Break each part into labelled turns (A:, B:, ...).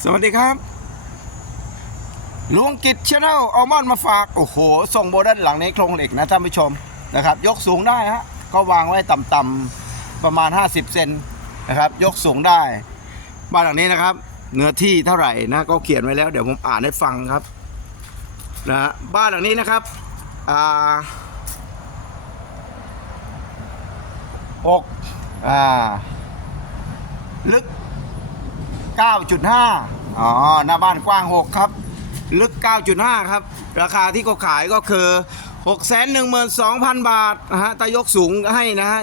A: สวัสดีครับลุงกิจชาแนลเอามอนมาฝาก โอ้โห ส่งโบด้านหลังนี้โครงเหล็กนะท่านผู้ชมนะครับ ยกสูงได้ฮะก็วางไว้ต่ำๆประมาณ 50 เซนนะครับ ยกสูงได้ บ้านหลังนี้นะครับ เนื้อที่เท่าไหร่นะก็เขียนไว้แล้ว เดี๋ยวผมอ่านให้ฟังครับนะฮะบ้านหลังนี้นะครับอ่าหกอ่าลึก 9.5 อ๋อ หน้าบ้านกว้าง 6 ครับ ลึก 9.5 ครับ ราคาที่เขาขายก็คือ 612,000 บาทนะฮะถ้ายกสูงให้นะฮะ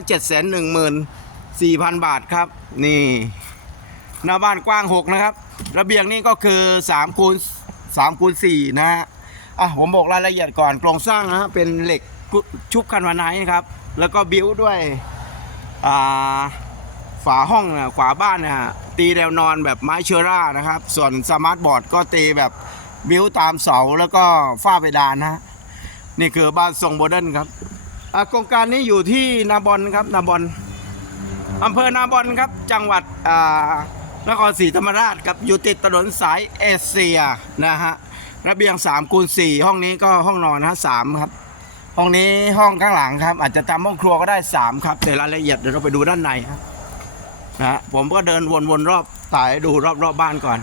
A: 714,000 บาทครับ นี่ หน้าบ้านกว้าง 6 นะครับ ระเบียงนี่ก็คือ3คูณ3คูณ4นะฮะ อะ ผมบอกรายละเอียดก่อน โครงสร้างนะฮะ เป็นเหล็กชุบคันวาไนท์ครับ แล้วก็บิ้วด้วย อ่า ฝาห้องนะขวาบ้านนะฮะตีแนวนอนแบบไม้เชอร่านะครับ ส่วนสมาร์ทบอร์ดก็ตีแบบบิ้วตามเสาแล้วก็ฝ้าเพดานนะนี่คือบ้านทรงโมเดิร์นครับโครงการนี้อยู่ที่นาบอนครับนาบอนอำเภอนาบอนครับจังหวัดนครศรีธรรมราชครับอยู่ติดถนนสายเอเชียนะฮะระเบียง3คูณ4ห้องนี้ก็ห้องนอนนะฮะสามครับห้องนี้ห้องข้างหลังครับ อาจจะทำห้องครัวก็ได้ 3 ครับแต่รายละเอียดเดี๋ยวเราไปดูด้านในครับ นะผมก็เดินวนๆรอบถ่ายดูรอบๆบบ้านก่อน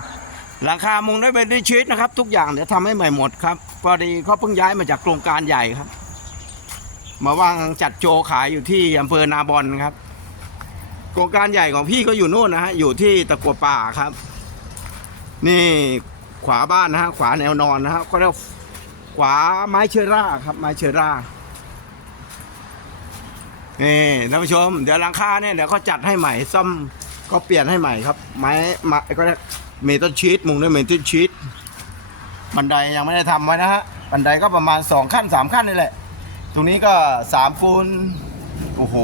A: หลังคามุงได้เป็นดิชีตนะครับ ทุกอย่างเดี๋ยวทำให้ใหม่หมดครับพอดีเขาเพิ่งย้ายมาจากโครงการใหญ่ครับ มาวางจัดโจขายอยู่ที่อำเภอนาบอนครับ โครงการใหญ่ของพี่ก็อยู่นู่นนะฮะอยู่ที่ตะกัวป่าครับ นี่ขวาบ้านนะฮะขวาแนวนอนนะฮะก็เรียกขวาไม้เชื้อราครับ ไม้เชื้อรา นี่ท่านผู้ชม เดี๋ยวหลังคาเนี่ยเดี๋ยวเขาจัดให้ใหม่ซ่อมก็เปลี่ยนให้ใหม่ครับ ไม้ไม้ก็เมทัลชีตมุงด้วยเมทัลชีตบันไดยังไม่ได้ทำไว้นะฮะบันไดก็ประมาณสองขั้นสามขั้นนี่แหละ ตรงนี้ก็สามฟูนโอ้โห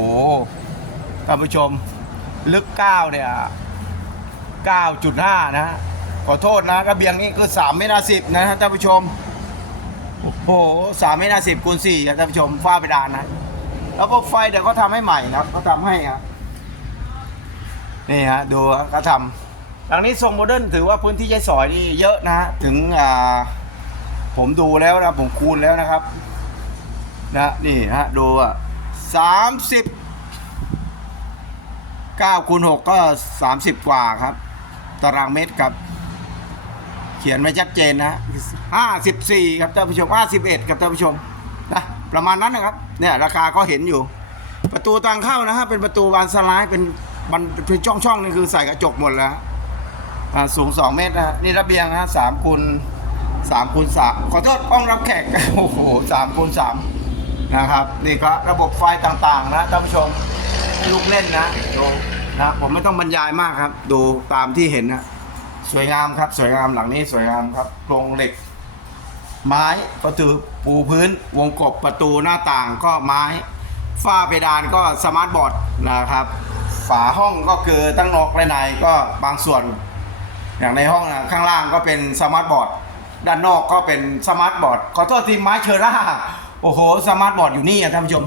A: ท่านผู้ชม ลึกเก้าเนี่ยเก้าจุดห้านะฮะขอโทษนะระเบียงนี้คือสามเมตรสิบนะฮะท่านผู้ชม โอ้โหสามเมตรสิบคูณสี่ครับท่านผู้ชมฝ้าเพดานนะ แล้วก็ไฟเดี๋ยวเขาทำให้ใหม่นะครับเขาทำให้ครับนี่ฮะดูครับเขาทำหลังนี้ทรงโมเดิร์นถือว่าพื้นที่ใช้สอยนี่เยอะนะถึงอ่าผมดูแล้วนะผมคูณแล้วนะครับ นะนี่ฮะดูอะสามสิบเก้าคูณหกก็สามสิบกว่าครับ ตารางเมตรครับ เขียนไว้ชัดเจนนะห้าสิบสี่ครับท่านผู้ชมห้าสิบเอ็ดครับท่านผู้ชม ประมาณนั้นนะครับ เนี่ยราคาก็เห็นอยู่ ประตูทางเข้านะฮะเป็นประตูบานสไลด์เป็นบันเป็นช่องช่องนี่คือใส่กระจกหมดแล้วสูงสองเมตรนะฮะนี่ระเบียงนะฮะสามคูณสามคูณสามขอโทษห้องรับแขกโอ้โหสามคูณสามนะครับนี่ก็ระบบไฟต่างๆนะท่านผู้ชมลูกเล่นนะดูนะผมไม่ต้องบรรยายมากครับ ดูตามที่เห็นนะสวยงามครับ สวยงามหลังนี้สวยงามครับโครงเหล็ก ไม้ก็ถือปูพื้น วงกบประตูหน้าต่างก็ไม้ ฝ้าเพดานก็สมาร์ทบอร์ดนะครับ ฝาห้องก็คือตั้งนอกและในก็บางส่วน อย่างในห้องนะข้างล่างก็เป็นสมาร์ทบอร์ดด้านนอกก็เป็นสมาร์ทบอร์ดขอโทษทีไม้เชอร่าโอ้โหสมาร์ทบอร์ดอยู่นี่ท่านผู้ชม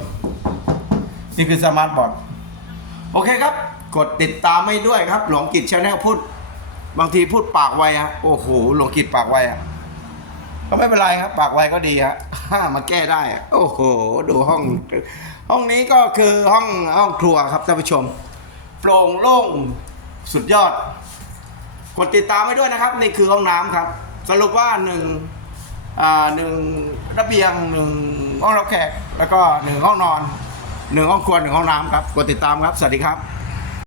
A: นี่คือสมาร์ทบอร์ดโอเคครับ กดติดตามให้ด้วยครับ หลวงกิจชาแนลพูด บางทีพูดปากไวฮะโอ้โหหลวงกิจปากไวอะ ก็ไม่เป็นไรครับ ปากไวก็ดีฮะมาแก้ได้ โอ้โห ดูห้อง ห้องนี้ก็คือห้องห้องครัวครับท่านผู้ชมโปร่งโล่งสุดยอด กดติดตามไว้ด้วยนะครับ นี่คือห้องน้ำครับ สรุปว่าหนึ่งอ่าหนึ่งระเบียงหนึ่งห้องรับแขกแล้วก็หนึ่งห้องนอนหนึ่งห้องครัวหนึ่งห้องน้ำครับ กดติดตามครับ สวัสดีครับ